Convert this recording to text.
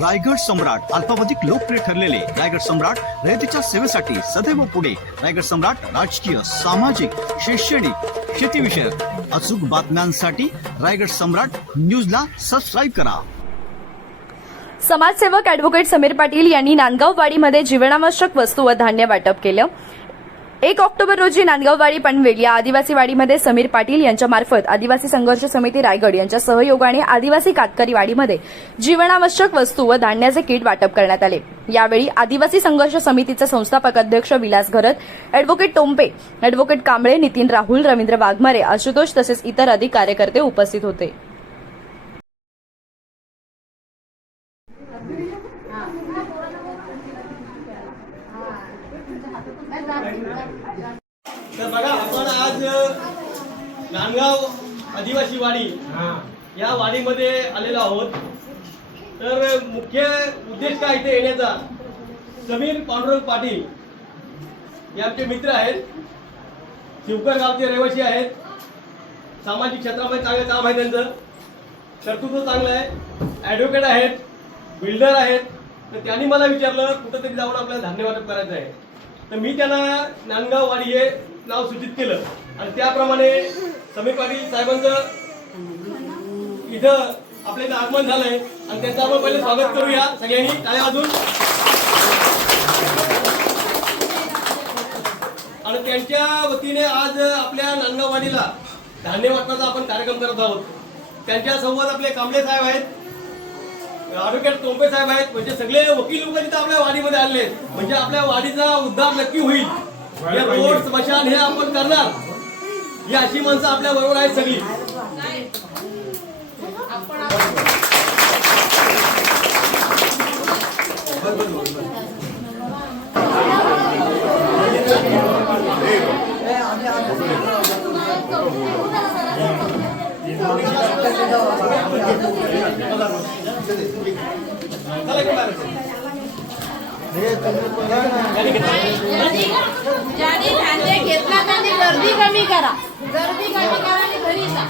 रायगड सम्राट अल्पावधिक लोकप्रिय ठरलेले रायगड सम्राट रयतेच्या सेवेसाठी सदैव पुढे. रायगड सम्राट राजकीय सामाजिक शैक्षणिक शेतीविषयक अचूक बातम्यांसाठी रायगड सम्राट न्यूजला सबस्क्राईब करा. समाजसेवक अॅडव्होकेट समीर पाटील यांनी नांदगाव वाडीमध्ये जीवनावश्यक वस्तू व धान्य वाटप केलं. एक ऑक्टोबर रोजी नांदगाववाडी पनवेल या आदिवासी वाडीमध्ये समीर पाटील यांच्या मार्फत आदिवासी संघर्ष समिती रायगड यांच्या सहयोगाने आदिवासी कातकरी वाडीमध्ये जीवनावश्यक वस्तू व धान्याचे किट वाटप करण्यात आले. यावेळी आदिवासी संघर्ष समितीचे संस्थापक अध्यक्ष विलास घरत अॅडव्होकेट टोंपे अॅडव्होकेट कांबळे नितीन राहुल रवींद्र वाघमारे आशुतोष तसेच इतर अधिक कार्यकर्ते उपस्थित होते. तर बघा आपण आज नांदगाव आदिवासी वाडी या वाडीमध्ये आलेलो आहोत. तर मुख्य उद्देश काय इथे येण्याचा? समीर पांडुरंग पाटील हे आमचे मित्र आहेत. शिवकर गावचे रहिवासी आहेत. सामाजिक क्षेत्रामध्ये चांगलं काम आहे त्यांचं. कर्तृत्व चांगलं आहे. ॲडव्होकेट आहेत. बिल्डर आहेत. तर त्यांनी मला विचारलं कुठंतरी जाऊन आपल्याला धान्य वाटप करायचं आहे. तर मी त्यांना नांदगाव वाडी हे नाव सूचित केलं. आणि त्याप्रमाणे समीर पाटील साहेबांचं इथं आपल्या इथं आगमन झालंय. आणि त्यांचं आपण पहिले स्वागत करूया सगळ्यांनी. काय अजून आणि त्यांच्या वतीने आज आपल्या नांदगाववाडीला धान्य वाटण्याचा आपण कार्यक्रम करत आहोत. त्यांच्यासोबत आपले कांबळे साहेब आहेत. ॲडव्होकेट टोंपे साहेब आहेत म्हणजे सगळे वकील लोक तिथं आपल्या वाडीमध्ये आले. म्हणजे आपल्या वाडीचा उद्धार नक्की होईल हे रोड स्मशान हे आपण करणार ही अशी माणसं आपल्या बरोबर आहेत सगळी. ज्यांनी धान्य घेतला त्यांनी गर्दी कमी करा. गर्दी कमी करा आणि घरी जा.